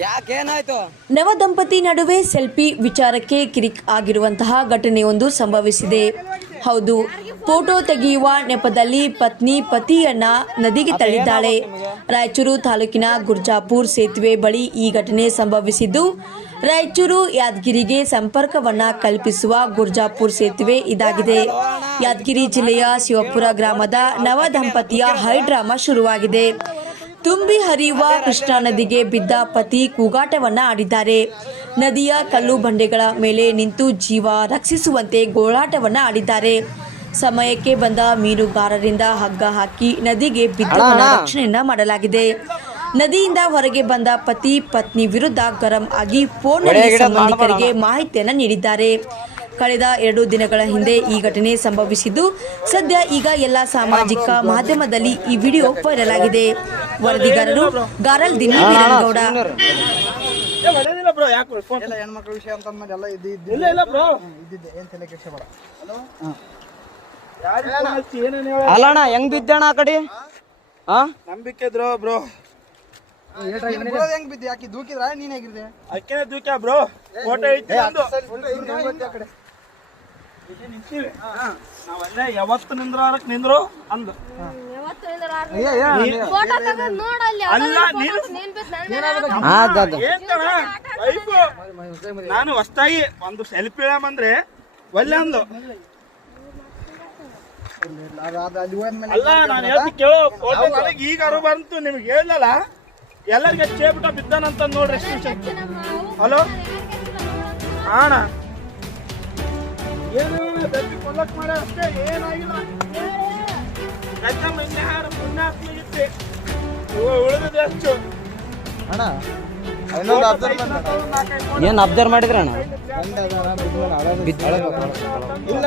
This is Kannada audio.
ಯಾಕೇನಾಯ್ತು? ನವದಂಪತಿ ನಡುವೆ ಸೆಲ್ಫಿ ವಿಚಾರಕ್ಕೆ ಕಿರಿಕ್ ಆಗಿರುವಂತಹ ಘಟನೆಯೊಂದು ಸಂಭವಿಸಿದೆ. ಹೌದು ಫೋಟೋ ತೆಗೆಯುವ ನೆಪದಲ್ಲಿ ಪತ್ನಿ ಪತಿಯನ್ನ ನದಿಗೆ ತಳ್ಳಿದ್ದಾಳೆ. ರಾಯಚೂರು ತಾಲೂಕಿನ ಗುರ್ಜಾಪುರ್ ಸೇತುವೆ ಬಳಿ ಈ ಘಟನೆ ಸಂಭವಿಸಿದ್ದು ರಾಯಚೂರು ಯಾದಗಿರಿಗೆ ಸಂಪರ್ಕವನ್ನ ಕಲ್ಪಿಸುವ ಗುರ್ಜಾಪುರ್ ಸೇತುವೆ ಇದಾಗಿದೆ. ಯಾದಗಿರಿ ಜಿಲ್ಲೆಯ ಶಿವಪುರ ಗ್ರಾಮದ ನವ ದಂಪತಿಯ ಹೈಡ್ರಾಮಾ ಶುರುವಾಗಿದೆ. ತುಂಬಿ ಹರಿಯುವ ಕೃಷ್ಣಾ ನದಿಗೆ ಬಿದ್ದ ಪತಿ ಕೂಗಾಟವನ್ನ ಆಡಿದ್ದಾರೆ. ನದಿಯ ಕಲ್ಲು ಬಂಡೆಗಳ ಮೇಲೆ ನಿಂತು ಜೀವ ರಕ್ಷಿಸುವಂತೆ ಗೋಳಾಟವನ್ನ ಆಡಿದ್ದಾರೆ. ಸಮಯಕ್ಕೆ ಬಂದ ಮೀನುಗಾರರಿಂದ ಹಗ್ಗ ಹಾಕಿ ನದಿಗೆ ಬಿದ್ದ ರಕ್ಷಣೆಯನ್ನ ಮಾಡಲಾಗಿದೆ. ನದಿಯಿಂದ ಹೊರಗೆ ಬಂದ ಪತಿ ಪತ್ನಿ ವಿರುದ್ಧ ಗರಂ ಆಗಿ ಫೋನ್ ಸಂಬಂಧಿಕರಿಗೆ ಮಾಹಿತಿಯನ್ನ ನೀಡಿದ್ದಾರೆ. ಕಳೆದ ಎರಡು ದಿನಗಳ ಹಿಂದೆ ಈ ಘಟನೆ ಸಂಭವಿಸಿದ್ದು ಸದ್ಯ ಈಗ ಎಲ್ಲ ಸಾಮಾಜಿಕ ಮಾಧ್ಯಮದಲ್ಲಿ ಈ ವಿಡಿಯೋ ವೈರಲ್ ಆಗಿದೆ. ವರದಿಗಾರರು ಗಾರಲ್ ದಿನ ವೀರನಗೌಡ ಏ ಹೊಡೆದಿಲ್ಲ ಬ್ರೋ ಯಾಕೆ ಫೋನ್ ಎಲ್ಲ ಹೆಣ್ಮಕ್ಳ ವಿಷಯ ಅಂತ ಅಂದ್ಮೇಲೆ ಎಲ್ಲ ಇದು ಇದ್ದು ಇಲ್ಲ ಇಲ್ಲ ಬ್ರೋ ಇದ್ದಿದ್ದೆ ಏನ್ ತಲೆ ಕೆಡ್ಸ್ಕೊಬೇಡ. ಯಾರಿಗೆ ಫೋನ್ ಹಚ್ಚಿ ಏನೇನು ಹೇಳ ಅಲ್ಲಣ್ಣ ಹೆಂಗ್ ಬಿದ್ದಣ್ಣ ಆ ಕಡೆ ನಂಬಿಕೆ ಬ್ರೋ ಹೆಂಗ್ ಬಿದ್ದು ಆಕಿ ದೂಕಿದ್ರ ನೀನ್ ಹೇಗಿದ್ದೆ ಅಕ್ಕೇನೆ ದೂಕ್ಯ ಬ್ರೋ ಫೋಟೋ ಐತಿ ನಿಂತೀವಿ. ನಾವಲ್ಲೇ ಯಾವತ್ತು ನಿಂದ್ರಾರಕ್ ನಿಂದ್ರು ಅಂದು. ಏ, ಏ, ಫೋಟೋ ತೆಗೆದು ನೋಡಲ್ಲಿ ಅಲ್ಲ ನೀನು ಹೊಸ್ತಾಗಿ ಒಂದು ಸೆಲ್ಫಿ ಅಂದ್ರೆ ಒಳ್ಳೆ ಅಂದು. ಅಲ್ಲಿ ನಾನು ಹೇಳ್ತಿ ಕೇಳೋ ಫೋಟೋ ನನಗೆ ಈಗ ಅರು ಬಂತು ನಿಮ್ಗೆ ಹೇಳಲ್ಲ ಎಲ್ಲರಿಗೆ ಚೇಬಿಟ ಬಿದ್ದಾನಂತ ನೋಡ್ರಿ ಎಷ್ಟು ಹಲೋ ಅಣ್ಣ ಏನು ಬೆಟ್ಟಿ ಕೊಲ್ಲಕ್ ಮಾಡ ಅಷ್ಟೇ ಏನಾಗಿಲ್ಲ. ಉಳಿದಿದೆ ಅಣ್ಣ ಏನ್ ಅಬ್ಸರ್ವ್ ಮಾಡಿದ್ರಣ್ಣ ಏನು ಇಲ್ಲ.